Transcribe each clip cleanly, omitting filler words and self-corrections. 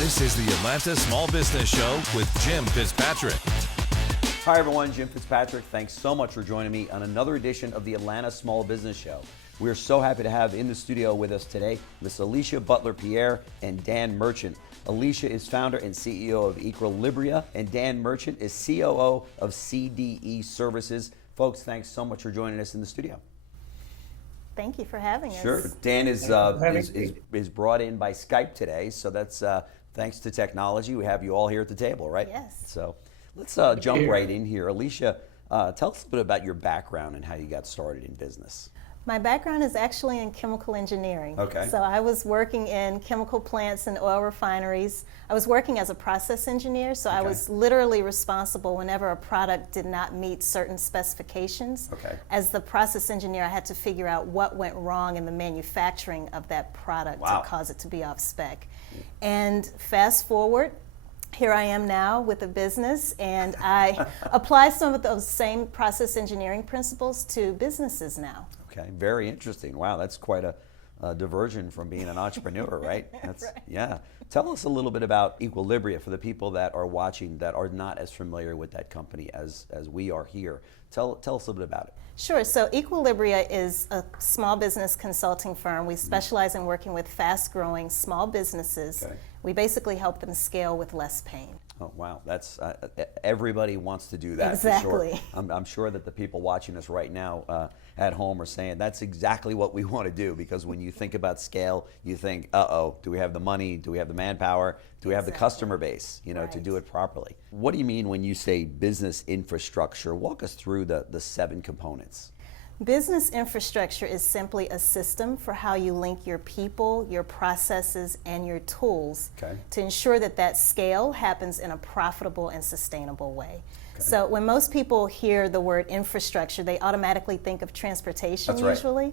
This is the Atlanta Small Business Show with Jim Fitzpatrick. Hi everyone, Jim Fitzpatrick. Thanks so much for joining me on another edition of the Atlanta Small Business Show. We're so happy to have in the studio with us today Miss Alicia Butler Pierre and Dan Merchant. Alicia is founder and CEO of Equilibria, and Dan Merchant is COO of CDE Services. Folks, thanks so much for joining us in the studio. Thank you for having us. Sure. Dan is brought in by Skype today, so that's thanks to technology. We have you all here at the table, right? Yes. So let's jump right in here. Alicia, tell us a bit about your background and how you got started in business. My background is actually in chemical engineering. Okay. So I was working in chemical plants and oil refineries. I was working as a process engineer, so I was literally responsible whenever a product did not meet certain specifications. Okay. As the process engineer, I had to figure out what went wrong in the manufacturing of that product to cause it to be off spec. And fast forward, here I am now with a business, and I apply some of those same process engineering principles to businesses now. Okay, very interesting. Wow, that's quite a diversion from being an entrepreneur, right? That's Right. Yeah. Tell us a little bit about Equilibria for the people that are watching that are not as familiar with that company as we are here. Tell us a little bit about it. Sure. So Equilibria is a small business consulting firm. We specialize in working with fast-growing small businesses. Okay. We basically help them scale with less pain. Oh, wow. That's everybody wants to do that. Exactly. For sure. I'm sure that the people watching us right now at home are saying that's exactly what we want to do, because when you think about scale, you think, uh-oh, do we have the money? Do we have the manpower? Do we have the customer base, to do it properly? What do you mean when you say business infrastructure? Walk us through the 7 components. Business infrastructure is simply a system for how you link your people, your processes, and your tools to ensure that that scale happens in a profitable and sustainable way. So when most people hear the word infrastructure, they automatically think of transportation usually.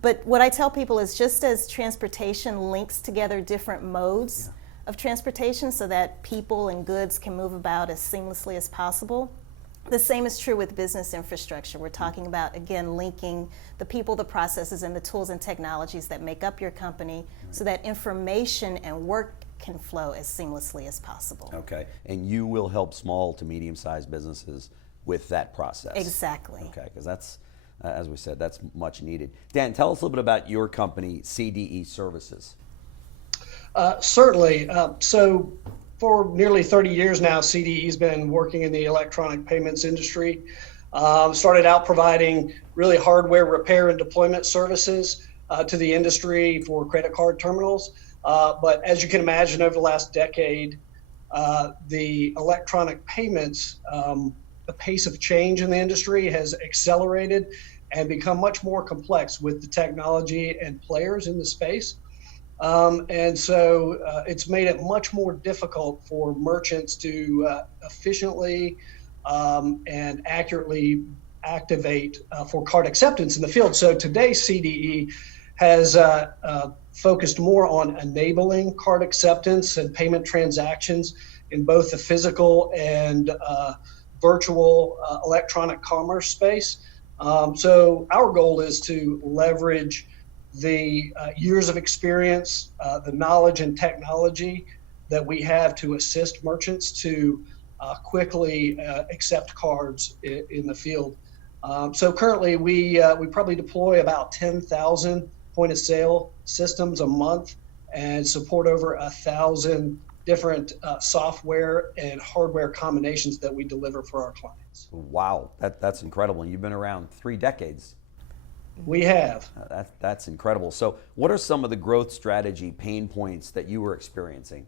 But what I tell people is, just as transportation links together different modes of transportation so that people and goods can move about as seamlessly as possible, the same is true with business infrastructure. We're talking about, again, linking the people, the processes, and the tools and technologies that make up your company so that information and work can flow as seamlessly as possible. Okay, and you will help small to medium-sized businesses with that process. Exactly. Okay, because that's, as we said, that's much needed. Dan, tell us a little bit about your company, CDE Services. Certainly. So for nearly 30 years now, CDE's been working in the electronic payments industry. Started out providing really hardware repair and deployment services to the industry for credit card terminals. But as you can imagine, over the last decade, the electronic payments, the pace of change in the industry has accelerated and become much more complex with the technology and players in the space. And so it's made it much more difficult for merchants to efficiently and accurately activate for card acceptance in the field. So today, CDE has focused more on enabling card acceptance and payment transactions in both the physical and virtual electronic commerce space. So our goal is to leverage the years of experience, the knowledge and technology that we have to assist merchants to quickly accept cards in the field. So currently we probably deploy about 10,000 point of sale systems a month and support over 1,000 different software and hardware combinations that we deliver for our clients. Wow, that's incredible. You've been around 3 decades. We have. That's incredible. So what are some of the growth strategy pain points that you were experiencing?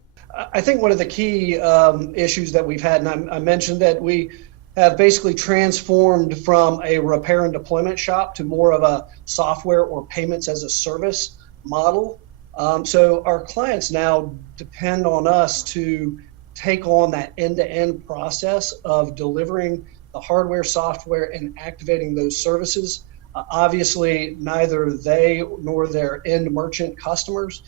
I think one of the key issues that we've had, and I mentioned that we have basically transformed from a repair and deployment shop to more of a software or payments as a service model. So our clients now depend on us to take on that end-to-end process of delivering the hardware, software, and activating those services. Obviously, neither they nor their end merchant customers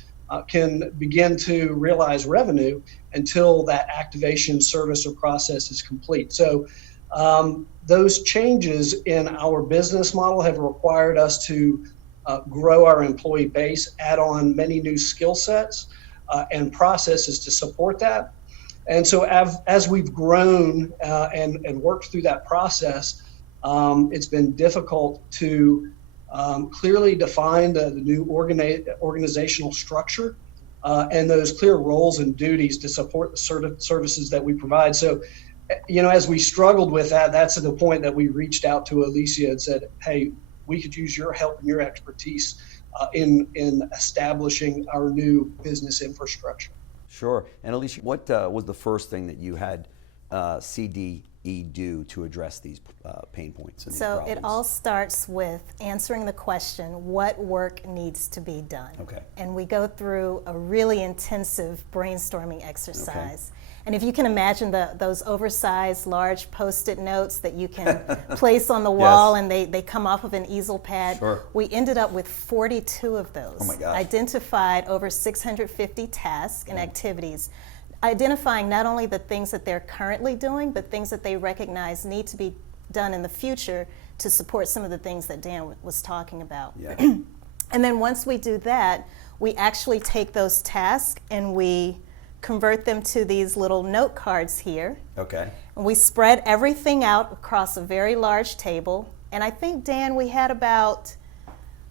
can begin to realize revenue until that activation service or process is complete. So those changes in our business model have required us to grow our employee base, add on many new skill sets, and processes to support that. And so as we've grown and worked through that process, it's been difficult to clearly define the new organizational structure and those clear roles and duties to support the services that we provide. So, as we struggled with that, that's the point that we reached out to Alicia and said, hey, we could use your help and your expertise in establishing our new business infrastructure. Sure. And Alicia, what was the first thing that you had CDE do to address these pain points and these problems? So it all starts with answering the question, what work needs to be done? Okay. And we go through a really intensive brainstorming exercise. Okay. And if you can imagine those oversized large Post-it notes that you can place on the wall, Yes. and they come off of an easel pad, Sure. we ended up with 42 of those. Oh my gosh. Identified over 650 tasks and activities, identifying not only the things that they're currently doing, but things that they recognize need to be done in the future to support some of the things that Dan was talking about. Yeah. And then once we do that, we actually take those tasks and we convert them to these little note cards here. Okay. And we spread everything out across a very large table. And I think, Dan, we had about,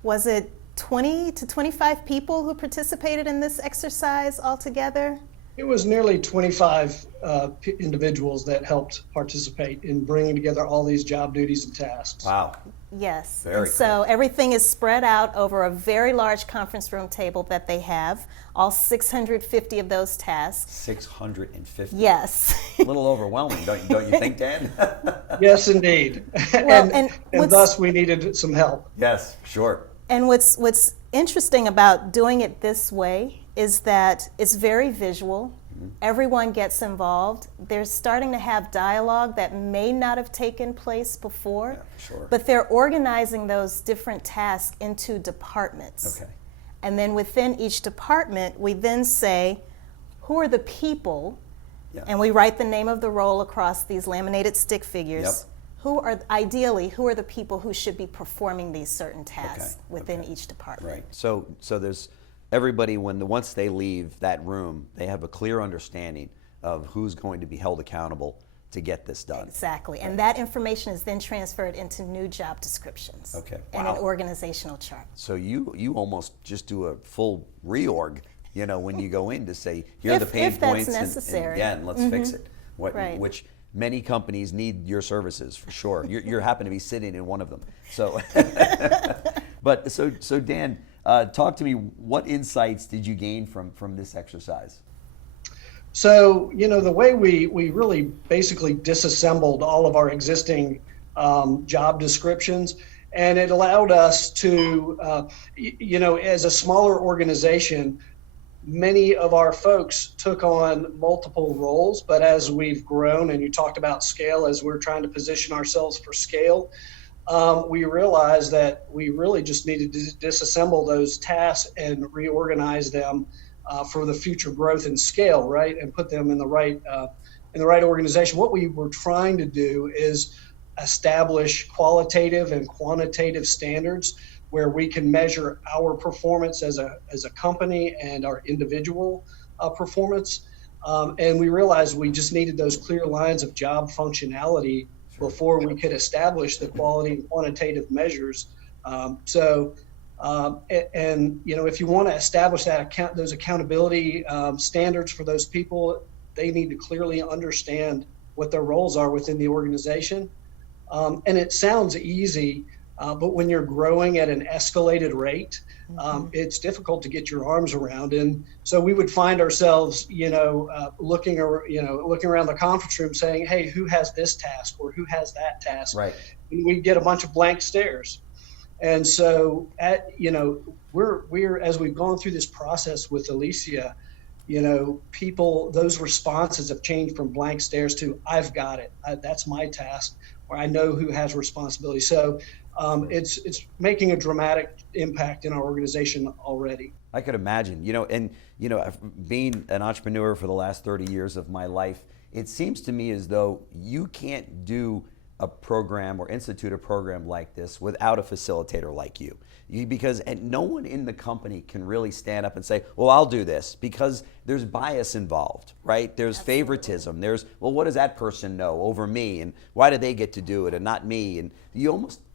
was it 20 to 25 people who participated in this exercise altogether? It was nearly 25 individuals that helped participate in bringing together all these job duties and tasks. Wow. Yes. Very and so everything is spread out over a very large conference room table that they have, all 650 of those tasks. 650. Yes. A little overwhelming, don't you think, Dan? Yes, indeed. Well, and thus we needed some help. Yes, sure. And what's interesting about doing it this way is that it's very visual. Everyone gets involved. They're starting to have dialogue that may not have taken place before, sure. but they're organizing those different tasks into departments. Okay. And then within each department, we then say, who are the people? Yeah. And we write the name of the role across these laminated stick figures. Yep. Who are the people who should be performing these certain tasks within each department? Right. So there's everybody, once they leave that room, they have a clear understanding of who's going to be held accountable to get this done. Exactly. And that information is then transferred into new job descriptions. Okay. And Wow. an organizational chart. So you almost just do a full reorg, when you go in to say, here are the pain if that's points necessary. and let's fix it. Right. Which many companies need your services for sure. You happen to be sitting in one of them. So, so Dan, talk to me. What insights did you gain from this exercise? So, the way we really basically disassembled all of our existing job descriptions, and it allowed us to, as a smaller organization, many of our folks took on multiple roles, but as we've grown, and you talked about scale, as we're trying to position ourselves for scale, we realized that we really just needed to disassemble those tasks and reorganize them for the future growth and scale, right? And put them in the right organization. What we were trying to do is establish qualitative and quantitative standards where we can measure our performance as a company and our individual performance. And we realized we just needed those clear lines of job functionality before we could establish the quality and quantitative measures. If you want to establish those accountability standards for those people, they need to clearly understand what their roles are within the organization. And it sounds easy, but when you're growing at an escalated rate, it's difficult to get your arms around. And so we would find ourselves, looking around the conference room saying, hey, who has this task or who has that task? Right. And we'd get a bunch of blank stares. And so, we're as we've gone through this process with Alicia, those responses have changed from blank stares to I've got it. That's my task, or I know who has responsibility. So it's making a dramatic impact in our organization already. I could imagine, being an entrepreneur for the last 30 years of my life, it seems to me as though you can't do a program or institute a program like this without a facilitator like you. Because no one in the company can really stand up and say, well, I'll do this, because there's bias involved, right? There's favoritism. There's, well, what does that person know over me? And why do they get to do it and not me? And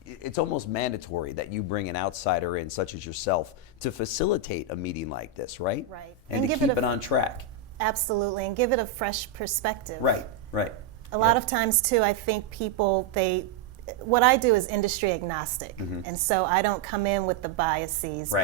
it's almost mandatory that you bring an outsider in, such as yourself, to facilitate a meeting like this, right? Right. And to keep it on track. Absolutely, and give it a fresh perspective. Right, right. A lot of times, too, I think people, what I do is industry agnostic, and so I don't come in with the biases,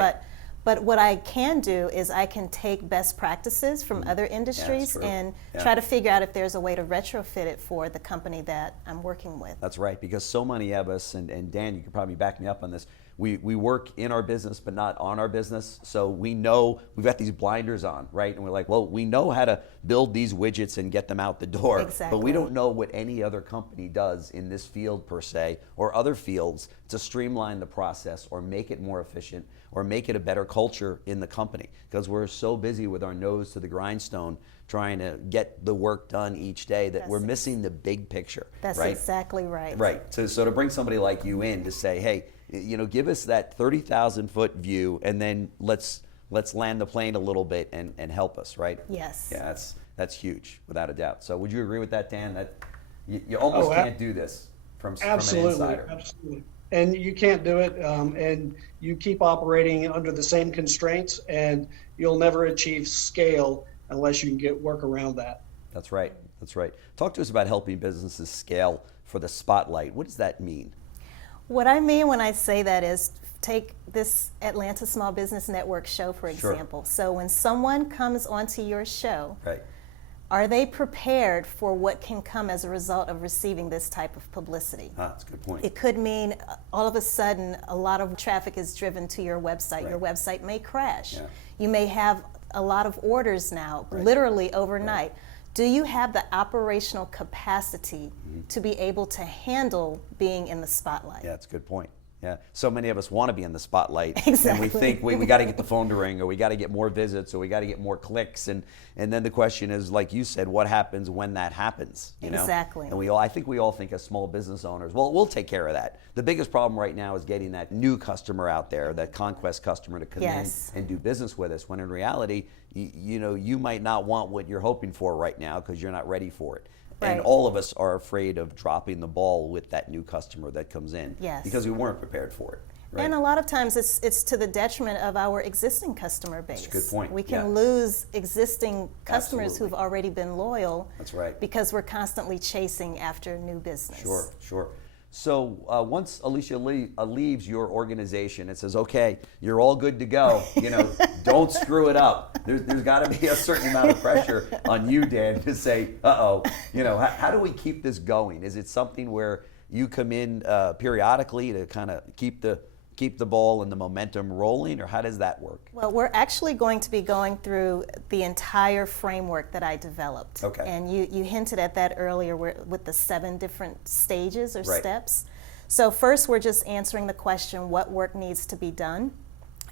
but what I can do is I can take best practices from other industries and try to figure out if there's a way to retrofit it for the company that I'm working with. That's right, because so many of us, and Dan, you could probably back me up on this, we work in our business but not on our business, so we know we've got these blinders on, right? And we're like, well, we know how to build these widgets and get them out the door, but we don't know what any other company does in this field per se, or other fields, to streamline the process or make it more efficient or make it a better culture in the company, because we're so busy with our nose to the grindstone trying to get the work done each day that we're missing the big picture. That's right? exactly right. Right. So to bring somebody like you in to say, hey, give us that 30,000 foot view, and then let's land the plane a little bit and help us, right? Yes. Yeah, that's huge, without a doubt. So would you agree with that, Dan? That you almost can't do this from an insider. Absolutely. And you can't do it, and you keep operating under the same constraints, and you'll never achieve scale unless you can work around that. That's right. That's right. Talk to us about helping businesses scale for the spotlight. What does that mean? What I mean when I say that is, take this Atlanta Small Business Network show, for example. So when someone comes onto your show, are they prepared for what can come as a result of receiving this type of publicity? That's a good point. It could mean all of a sudden a lot of traffic is driven to your website. Your website may crash. You may have a lot of orders now, literally overnight. Do you have the operational capacity to be able to handle being in the spotlight? Yeah, that's a good point. Yeah, so many of us want to be in the spotlight, exactly. And we think we got to get the phone to ring, or we got to get more visits, or we got to get more clicks, and then the question is, like you said, what happens when that happens? You know? Exactly. And I think we all think as small business owners, well, we'll take care of that. The biggest problem right now is getting that new customer out there, that conquest customer, to come in and do business with us. When in reality, you might not want what you're hoping for right now because you're not ready for it. And all of us are afraid of dropping the ball with that new customer that comes in because we weren't prepared for it. Right? And a lot of times it's to the detriment of our existing customer base. That's a good point. We can lose existing customers who've already been loyal. That's right. Because we're constantly chasing after new business. Sure. So once Alicia leaves your organization, it says, okay, you're all good to go. Don't screw it up. There's got to be a certain amount of pressure on you, Dan, to say, how do we keep this going? Is it something where you come in periodically to kind of keep the ball and the momentum rolling, or how does that work? Well, we're actually going to be going through the entire framework that I developed. Okay. And you hinted at that earlier with the 7 different stages or steps. So first, we're just answering the question, what work needs to be done?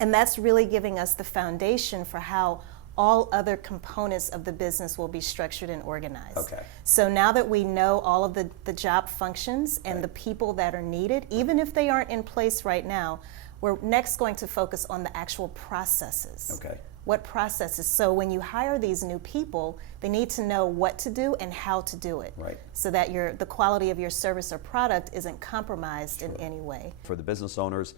And that's really giving us the foundation for how all other components of the business will be structured and organized. Okay. So now that we know all of the job functions and the people that are needed, even if they aren't in place right now, we're next going to focus on the actual processes. Okay. What processes? So when you hire these new people, they need to know what to do and how to do it. Right. So that the quality of your service or product isn't compromised in any way. For the business owners,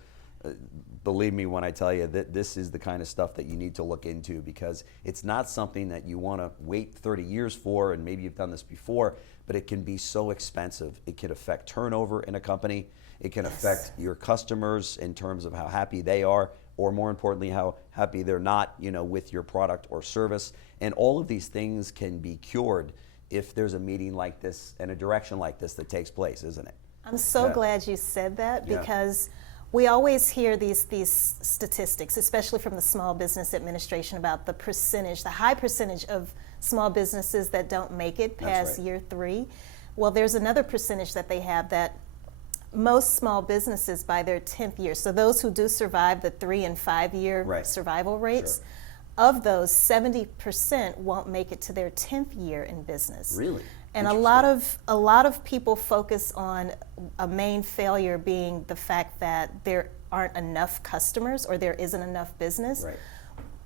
believe me when I tell you that this is the kind of stuff that you need to look into, because it's not something that you want to wait 30 years for, and maybe you've done this before, but it can be so expensive. It can affect turnover in a company. It can affect your customers in terms of how happy they are, or more importantly, how happy they're not, with your product or service. And all of these things can be cured if there's a meeting like this and a direction like this that takes place, isn't it? I'm so glad you said that, because we always hear these statistics, especially from the Small Business Administration, about the high percentage of small businesses that don't make it past year 3. Well, there's another percentage that they have, that most small businesses by their 10th year, so those who do survive the 3 and 5 year survival rates, of those, 70% won't make it to their 10th year in business. Really? And a lot of people focus on a main failure being the fact that there aren't enough customers or there isn't enough business. Right.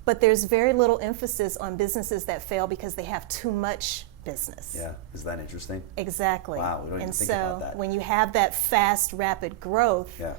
But there's very little emphasis on businesses that fail because they have too much business. Yeah, is that interesting? Exactly. Wow, we don't even and think so about that. when you have that fast, rapid growth, Yeah.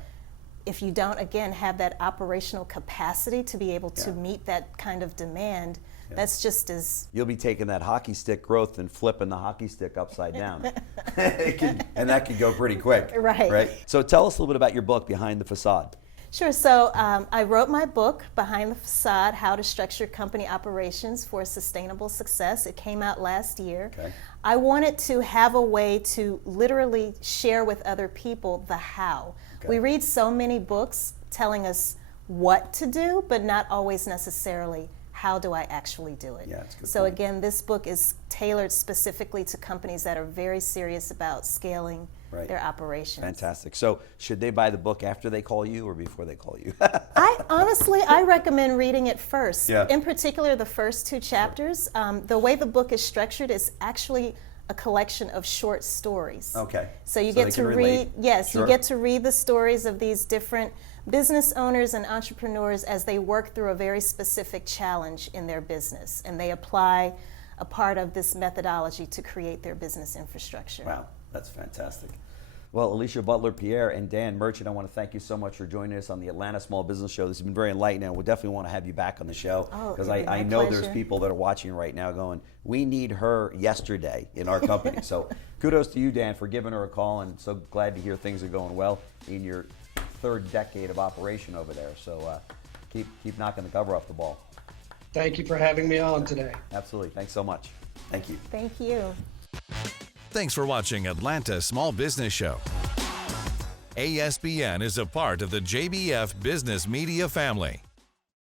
if you don't, again, have that operational capacity to be able to meet that kind of demand, that's just as... You'll be taking that hockey stick growth and flipping the hockey stick upside down. And that could go pretty quick. Right. So tell us a little bit about your book, Behind the Facade. Sure. So I wrote my book, Behind the Facade, How to Structure Company Operations for Sustainable Success. It came out last year. Okay. I wanted to have a way to literally share with other people the how. Okay. We read so many books telling us what to do, but not always necessarily how do I actually do it. Yeah, that's a good So point. again, this book is tailored specifically to companies that are very serious about scaling their operations. Fantastic. So should they buy the book after they call you or before they call you? I recommend reading it first. Yeah. In particular, the first 2 chapters. The way the book is structured is actually a collection of short stories. Okay. So you So get they to can relate. read, yes, Sure. you get to read the stories of these different business owners and entrepreneurs as they work through a very specific challenge in their business, and they apply a part of this methodology to create their business infrastructure. Wow, that's fantastic. Well, Alicia Butler Pierre and Dan Merchant, I want to thank you so much for joining us on the Atlanta Small Business Show. This has been very enlightening, and we'll definitely want to have you back on the show because I know pleasure. there's people that are watching right now going, we need her yesterday in our company. So kudos to you, Dan, for giving her a call, and so glad to hear things are going well in your 3rd decade of operation over there. So keep knocking the cover off the ball. Thank you for having me on today. Absolutely. Thanks so much. Thank you. Thank you. Thanks for watching Atlanta Small Business Show. ASBN is a part of the JBF Business Media family.